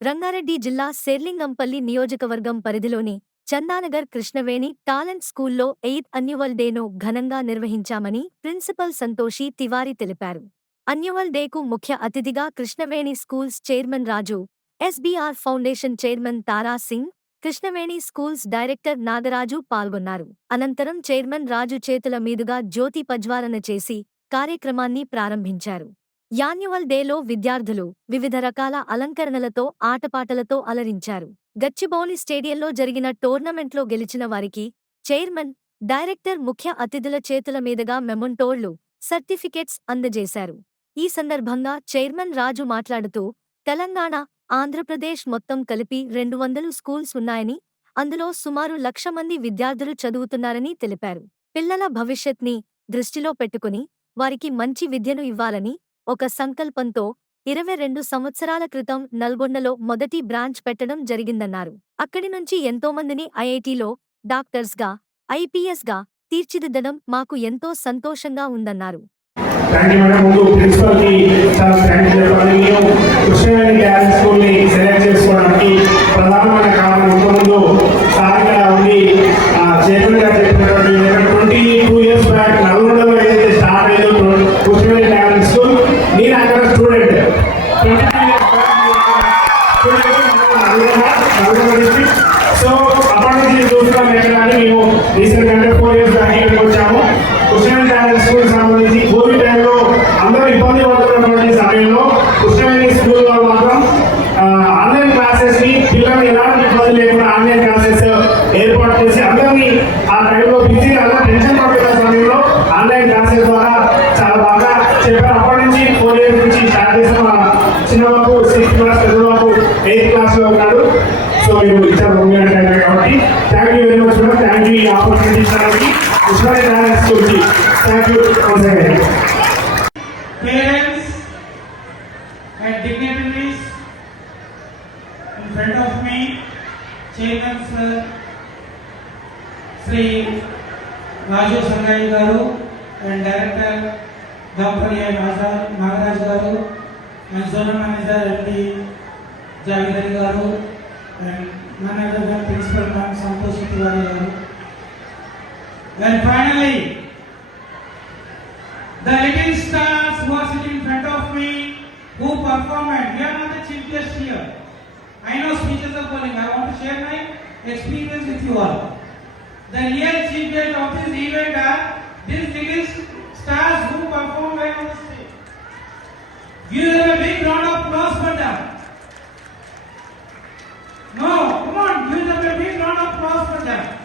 రంగారెడ్డి జిల్లా శేర్లింగంపల్లి నియోజకవర్గం పరిధిలోని చందానగర్ కృష్ణవేణి టాలెంట్ స్కూల్లో ఎయిత్ అన్యువల్ డేను ఘనంగా నిర్వహించామని ప్రిన్సిపల్ సంతోషి తివారీ తెలిపారు. అన్యువల్ డేకు ముఖ్య అతిథిగా Krishnaveni schools chairman Raju SBR foundation chairman Tara Singh Krishnaveni schools director Nagaraju పాల్గొన్నారు. అనంతరం చైర్మన్ రాజు చేతుల మీదుగా జ్యోతి పజ్వాలన చేసి కార్యక్రమాన్ని ప్రారంభించారు. యాన్యువల్ డేలో విద్యార్థులు వివిధ రకాల అలంకరణలతో ఆటపాటలతో అలరించారు. గచ్చిబౌలి స్టేడియంలో జరిగిన టోర్నమెంట్లో గెలిచిన వారికి చైర్మన్ డైరెక్టర్ ముఖ్య అతిథుల చేతుల మీదుగా మెమొంటోళ్ళు సర్టిఫికెట్స్ అందజేశారు. ఈ సందర్భంగా చైర్మన్ రాజు మాట్లాడుతూ తెలంగాణ ఆంధ్రప్రదేశ్ మొత్తం కలిపి రెండు వందలు స్కూల్స్ ఉన్నాయని అందులో సుమారు లక్ష మంది విద్యార్థులు చదువుతున్నారని తెలిపారు. పిల్లల భవిష్యత్ని దృష్టిలో పెట్టుకుని వారికి మంచి విద్యను ఇవ్వాలని ఒక సంకల్పంతో ఇరవై రెండు సంవత్సరాల క్రితం నల్గొండలో మొదటి బ్రాంచ్ పెట్టడం జరిగిందన్నారు. అక్కడి నుంచి ఎంతోమందిని ఐఐటీలో డాక్టర్స్గా ఐపీఎస్గా తీర్చిదిద్దడం మాకు ఎంతో సంతోషంగా ఉందన్నారు. చేతులుగా చెప్పినటువంటి ట్వంటీ టూ ఇయర్స్ బ్యాక్ నల్గొండలో ఏదైతే స్టార్ట్ అయ్యిందో కృష్ణవేణి డ్యాన్స్ స్కూల్ నేను అక్కడ student twenty two years back so అప్పటి నుంచి చూస్తున్నాం ఎక్కడ మేము రీసెంట్ అంటే ఫోర్ ఇయర్స్ బ్యాక్ ఇక్కడికి వచ్చాము. కృష్ణవేణి టాలెంట్ స్కూల్ సంబంధించి కోవిడ్ టైంలో అందరూ ఇబ్బంది in front of me, Chairman Sir, Sri Raju Sangai Garu and Director Dampariya Nagaraj Garu and Zonal Manager MD Javidari Garu and none other than Principal Ma'am Santosh Tiwari Garu. And finally, the little stars who are sitting in front of me, who performed, we are not the chief guest here. I know speeches are calling. I want to share my experience with you all. The real guest of this event are these little stars who perform well on the stage. Give them a big round of applause for them. No, come on, give them a big round of applause for them.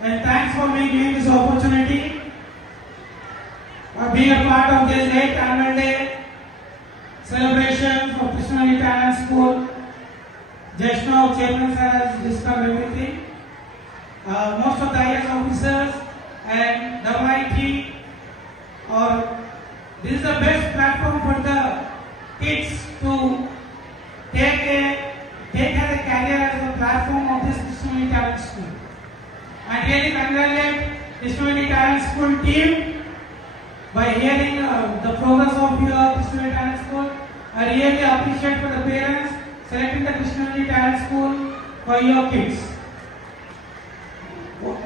And thanks for me giving this opportunity. For being a part of this 8th annual day celebration for Krishna Talent School. Now, Chairman sir has discussed everything. Uh, most of the IS officers and WIT or this is the best platform for the kids to take a take as a career as a platform of this Krishna Talent School. I really congratulate Krishna Talent School team by hearing uh, the progress of your Krishna Talent School. I really appreciate for the parents selecting the Krishna Talent School for your kids.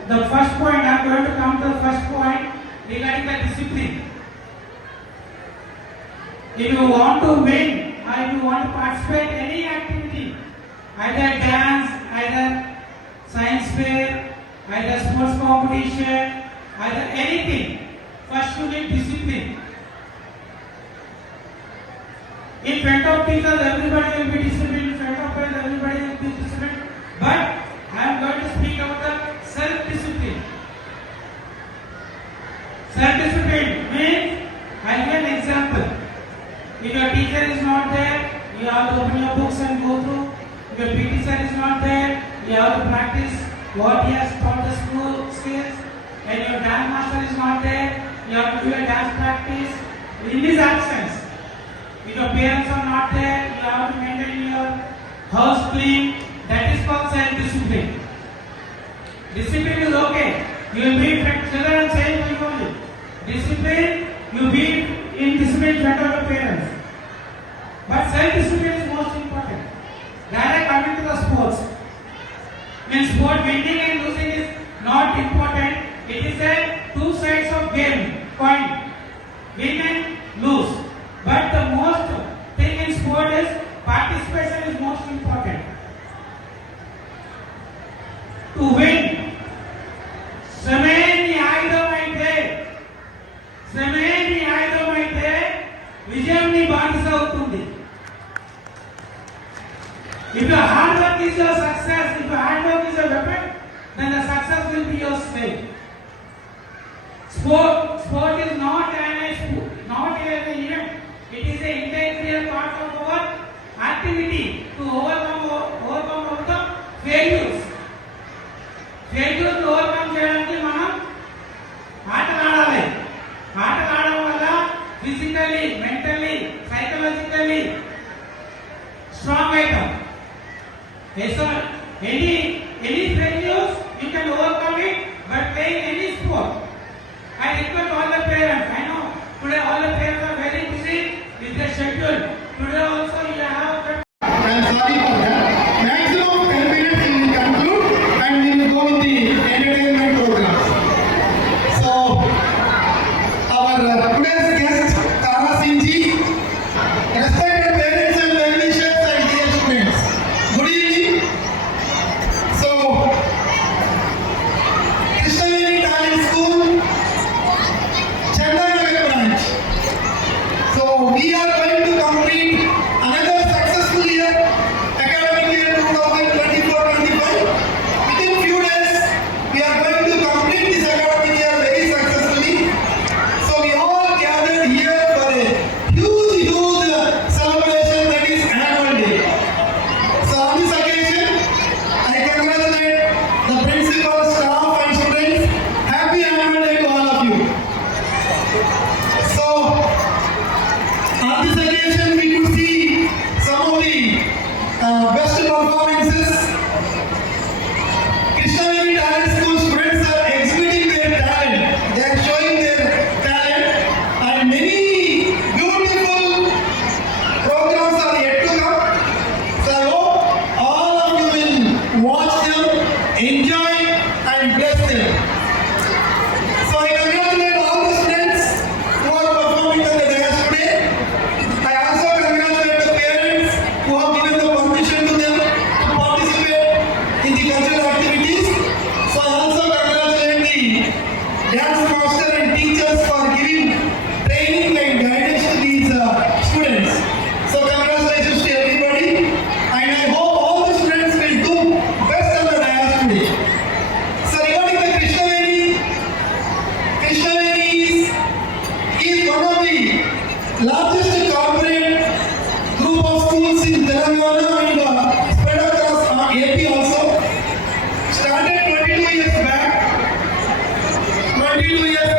The first point, I am going to come to the first point regarding the discipline. If you want to win or if you want to participate in any activity, either dance, either science fair, either sports competition, either anything. First you need discipline. In front of teachers, everybody will be disciplined. In front of parents, everybody will be disciplined. But I am going to speak about the self-discipline. Self-discipline means, I'll give an example. If your teacher is not there, you have to open your books and go through. If your PT sir is not there, you have to practice what he has taught. When your dance master is not there, you have to do a dance practice in his absence. If your parents are not there, you have to maintain your house clean. That is called self-discipline. Discipline is okay. You will be in children and saying to you Discipline, you be in discipline in front of your parents. But self-discipline is most important. Direct coming to the sports. When sport winning and losing is not important, it is a two sides of game. Point Win and lose. Julius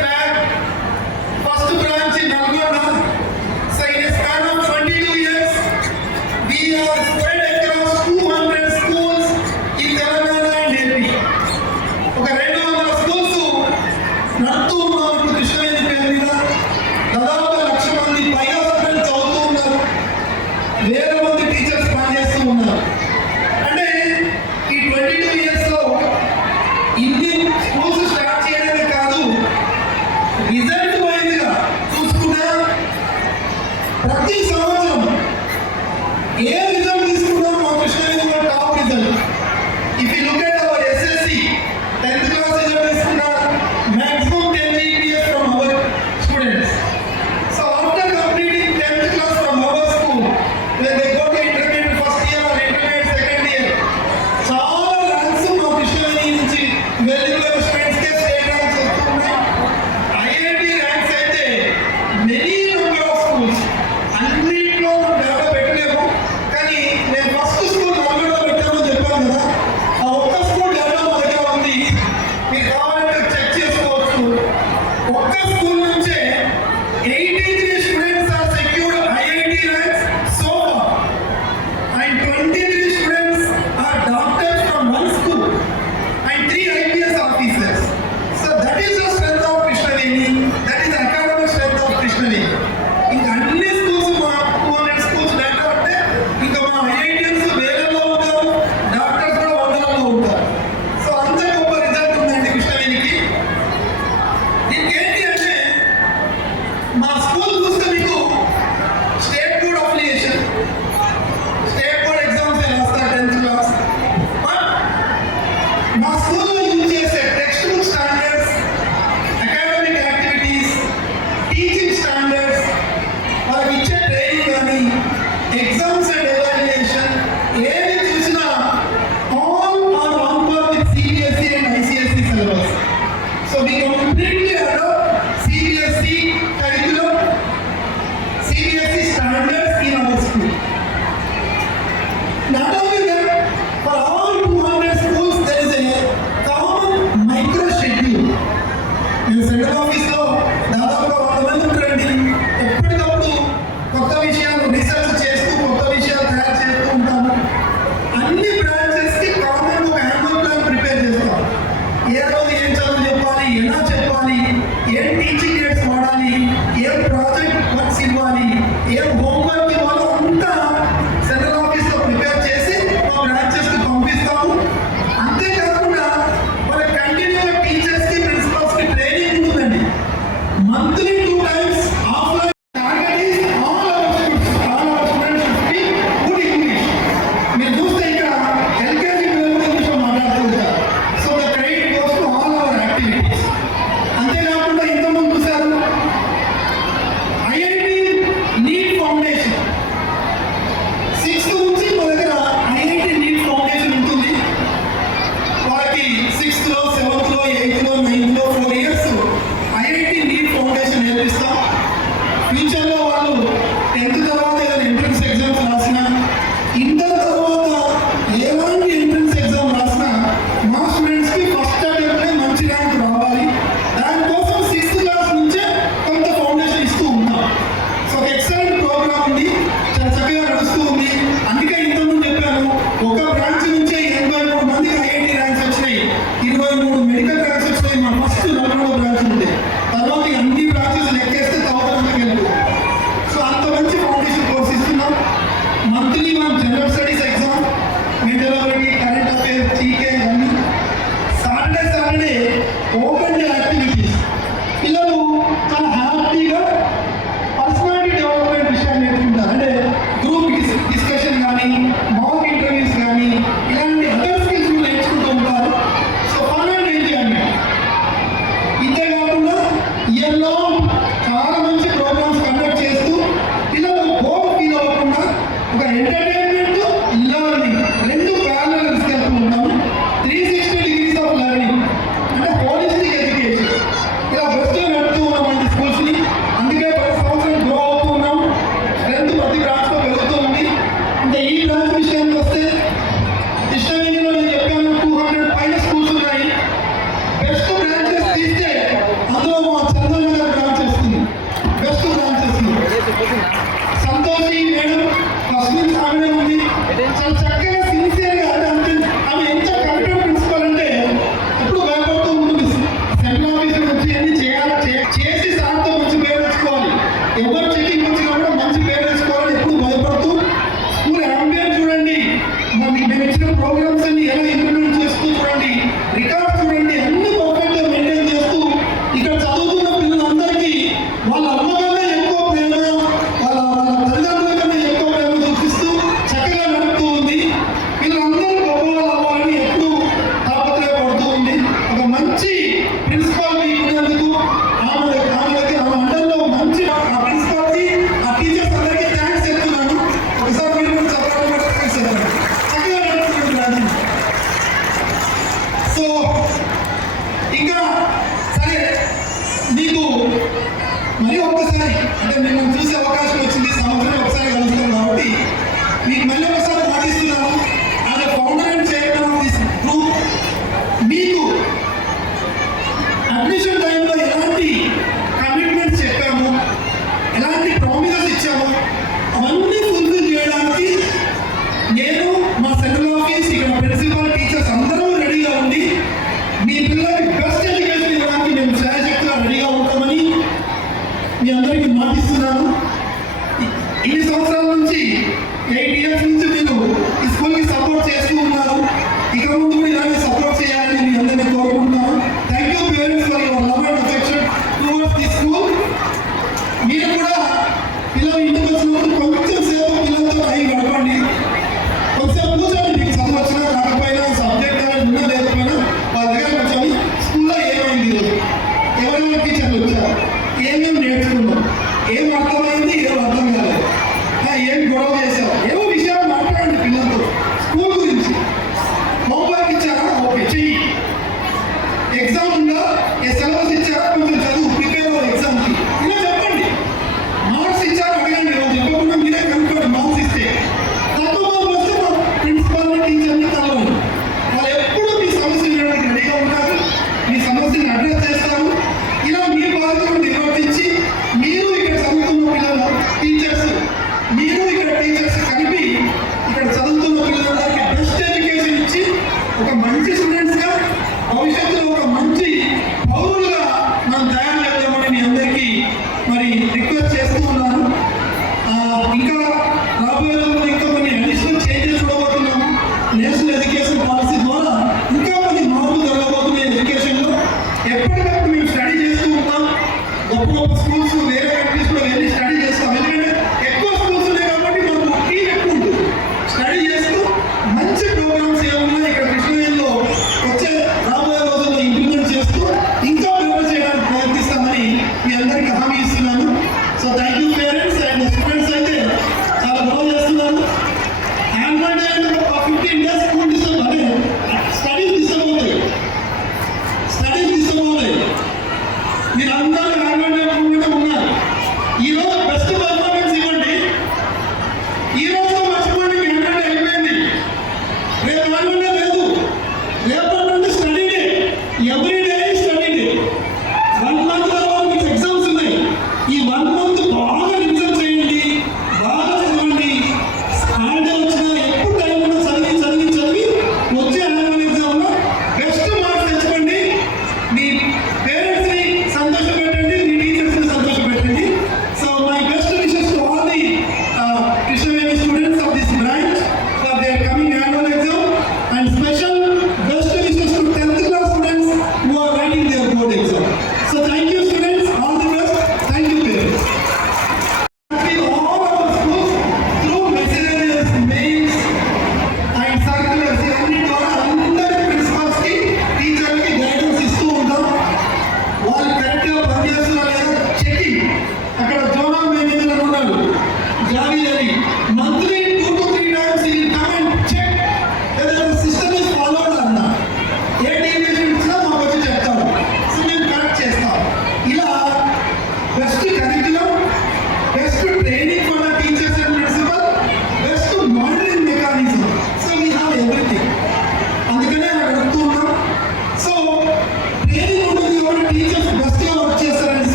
మరి ఒక్కసారి అంటే మిమ్మల్ని చూసే అవకాశం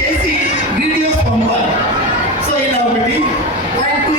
చేసి videos పంపాలి. So ఇలా ఒకటి. And two